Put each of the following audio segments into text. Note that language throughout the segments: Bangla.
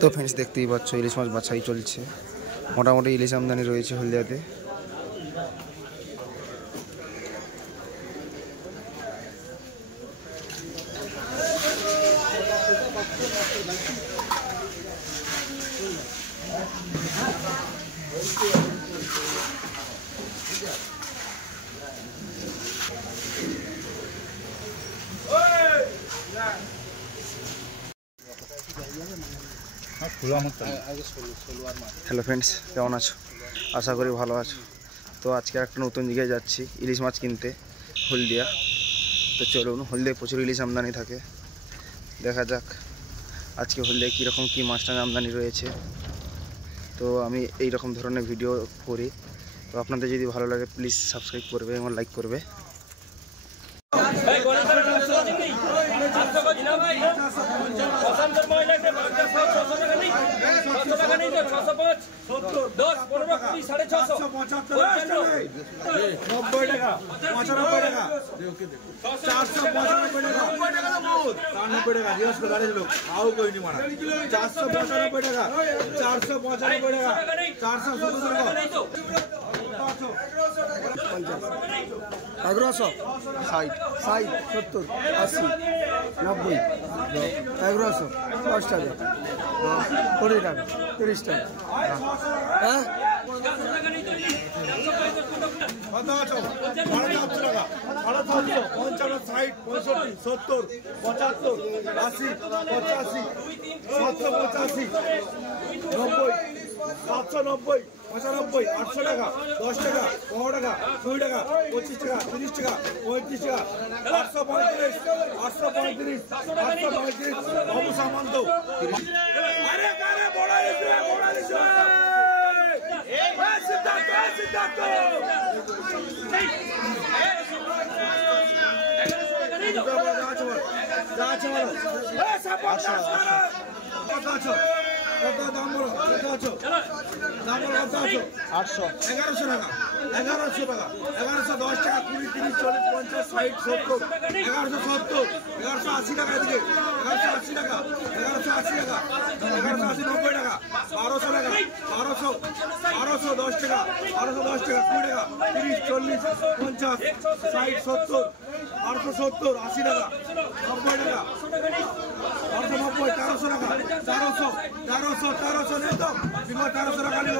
তো ফ্রেন্ডস দেখতেই পাচ্ছ ইলিশ মাছ বাছাই চলছে। মোটামুটি ইলিশ আমদানি রয়েছে হলদিয়াতে। হ্যালো ফ্রেন্ডস, কেমন আছো? আশা করি ভালো আছো। তো আজকে একটা নতুন জায়গায় যাচ্ছি ইলিশ মাছ কিনতে, হলদিয়া। তো চলুন, হলদিয়ায় প্রচুর ইলিশ আমদানি থাকে, দেখা যাক আজকে হলদিয়ায় কীরকম কী মাছটা আমদানি রয়েছে। তো আমি এই রকম ধরনের ভিডিও করি, তো আপনাদের যদি ভালো লাগে প্লিজ সাবস্ক্রাইব করবে এবং লাইক করবে। এগারোশো 60, 70, 80, 90, 1100, 10 টাকা, 20 টাকা, 30 টাকা। হ্যাঁ, 800, 50, 60, 65, 70, 75, 80, 85, 785, 90, 790, 95, 800 টাকা, 10 টাকা, 15 টাকা, 20 টাকা, 25 টাকা, 30 টাকা, 35 টাকা, 835, 835, 835, বাবু সামান দাও। আরে কারে বড় এসে সিদ্ধার্থ সিদ্ধার্থ কত দাম বলো? কত আছো? দাম বলো কত আছো? 800, 1100 টাকা, 1100 টাকা, 1110 টাকা, 20, 30, 40, 50, 60, 70, 1170, 1180 টাকা, এদিকে 1180 টাকা, 1180 টাকা, 1180, 90 টাকা, 1200 টাকা, 1200, 1210 টাকা, 1210 টাকা, 20 টাকা, 30, 40, 50, 60, 70, 870, 80 টাকা, 90 টাকা, 890, 1300 টাকা, 1300, 1300, 1300 নেই তো? 1300 টাকা নিল,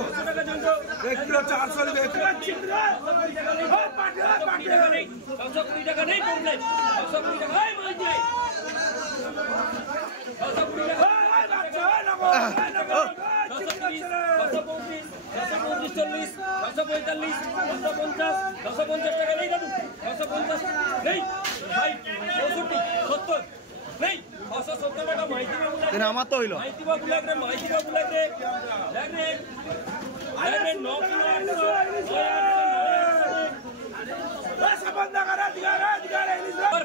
1 কিলো 400 নেবে, 1 কিলো চিংড়ি, 220 টাকা নেই কমপ্লেন, 220 টাকা এই বলছি, 220 টাকা টাকা নেই দাদু, 250 নেই, 70 নেই, 270 টাকা মাইতি বাবু লাগে, আমার তো হইলো মাইতি বাবু লাগে, মাইতি বাবু লাগে, লাগে 9 কিলো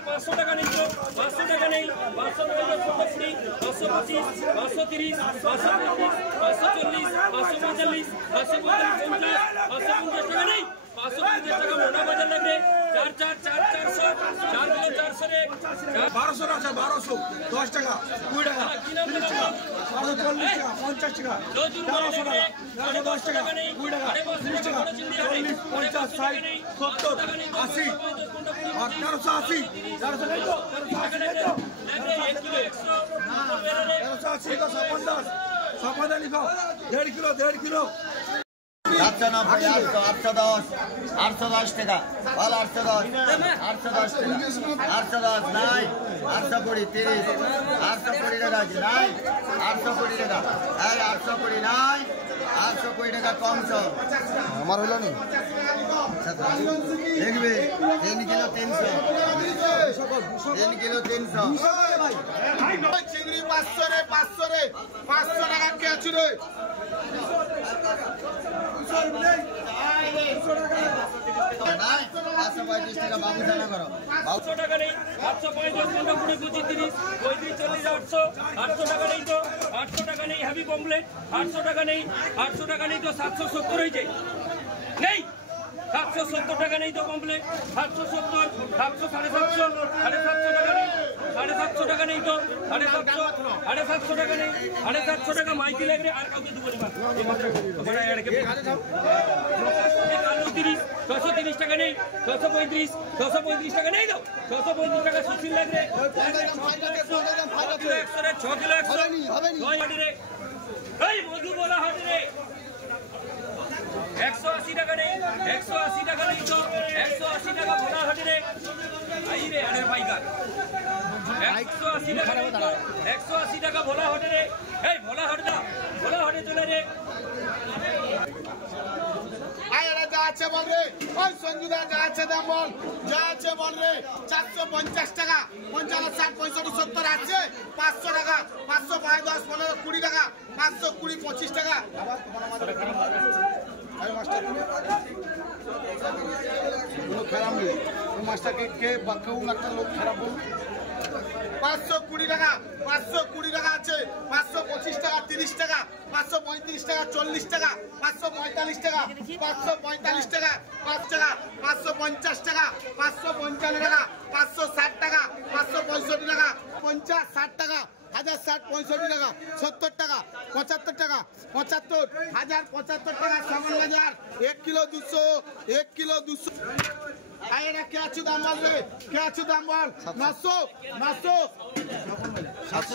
500 টাকা নেই তো, 500 টাকা নেই, 500 টাকা 520, 525, 530, 540, 540, 545, 550 টাকা নেই, 550 টাকা মোটা বাজার লাগবে, 4 কিলো 400 রে, 1200 টাকা, 1200, 10 টাকা, 20 টাকা, 30 টাকা, 40 টাকা, 50 টাকা, 1300 টাকা, 10 টাকা, 20 টাকা, 30 টাকা, 40, 50, 60, 70, 80, 1380, 1300 নেই তো? 1380 নেই তো? 1380 তো 50, 50 লিখো, 1.5 কিলো, 1.5 কিলো। 790, 810, 810 টাকা, ভালো 810, 810 টাকা, 810 নাই, 820, 30, 820 টাকা আছে নাই, 820 টাকা, এই 820 নাই, 820 টাকা কমছো, আমার হইলো নি। দেখবে 3 কিলো 300, 3 কিলো 300, চিংড়ি 500 রে, 500 রে, 500 টাকা কে আছে রে? নাই 535 টাকা বাবু জানা করো, 500 টাকা নেই, 850, 20, 25, 30, 35, 40, 800, 800 টাকা নেই তো, 800 টাকা নেই, হেভি পমপ্লেট, 800 টাকা নেই, 800 টাকা নেই তো, 770 হয়েছে, নেই 770 টাকা নেই তো কমপ্লেট, 770, 700, 750, 750 টাকা নেই, 750 টাকা নেই তো 750 টাকা নেই 750 টাকা মাইকি লাগবে আর কাউকে দেবো না 630 টাকা নেই 635 টাকা নেই দাও 635 টাকা সুশীল লাগবে 6 কিলো 100 এই মধু বলা হাটে রে 180 টাকা নেই 180 টাকা নেই তো 180 টাকা বলা হাটে রে আই রে আরে পাইকার 180 টাকা নেই তো 180 টাকা বলা হাটে রে এই বলা হাটে দা বলা হাটে চলে রে আয়রা যা আছে বল রে ওই সঞ্জুদা যা আছে দাম বল যা আছে বল রে 450 টাকা 55 60 65 70 আছে 500 টাকা 500 5 10 15 20 টাকা 520 25 টাকা আরে মাস্টার কোনো খারাপ নেই মাস্টারকে কে বাক্যও একটা লোক খারাপ বল 520 টাকা 520 টাকা আছে 525 টাকা 30 টাকা 535 টাকা 40 টাকা 545 টাকা 545 টাকা 5 টাকা 550 টাকা 555 টাকা 560 টাকা 565 টাকা 50 60 টাকা 1060 65 টাকা 70 টাকা 75 টাকা 75 1075 টাকা 5000 1 কিলো 200 1 কিলো 200 আয়রা কে আছু দাম বল রে কে আছু দাম বল 900 900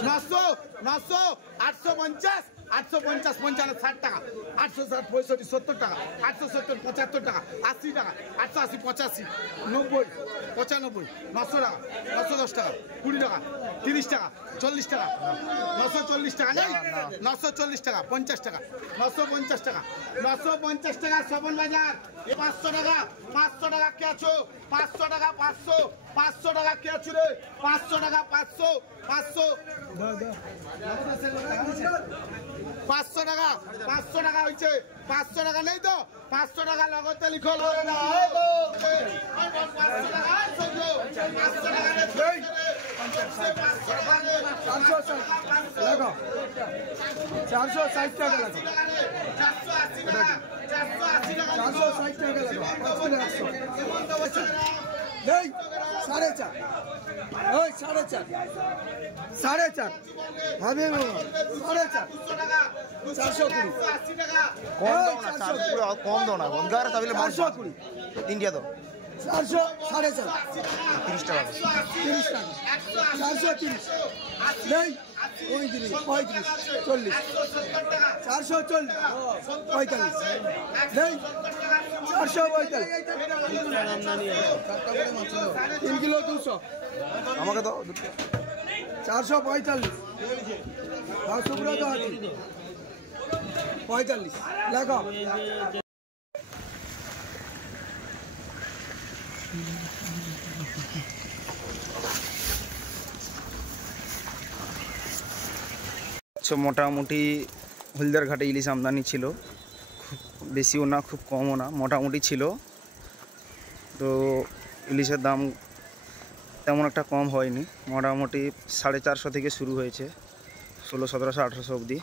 900 900 850 850 55 60 টাকা 860 65 70 টাকা 870 75 টাকা 80 টাকা 880 85 90 95 900 টাকা 910 টাকা 20 টাকা 30 টাকা 40 টাকা 940 টাকা নেই 940 টাকা 50 টাকা 950 টাকা 950 টাকা শ্রবণ বাজার 500 টাকা 500 টাকা কে আছো 500 টাকা 500 500 টাকা কে আছো রে 500 টাকা 500 500 500 টাকা 500 টাকা হয়েছে 500 টাকা নেই তো 500 টাকা লগতে লিখো লয় না 500 টাকা 500 টাকা নেই 460 টাকা লাগো 480 টাকা 460 টাকা লাগো 100 নেই 4.5 ওই 4.5 4.5 হবে বাবা 4.5 420 টাকা কম দাও না কম দাও না 420 তিনটা দাও 400 4.5 30 টাকা 30 টাকা 430 নেই 35 35 40 440 45 নেই 445 3 কিলো 200 আমাকে দাও 445 500 পুরো তো আছে 45 লেখো তো মোটামুটি হলদিয়ার ঘাটে ইলিশ আমদানি ছিল, খুব বেশিও না খুব কমও না, মোটামুটি ছিল। তো ইলিশের দাম তেমন একটা কম হয়নি, মোটামুটি 450 থেকে শুরু হয়েছে, 1600 1700 1800 অবধি।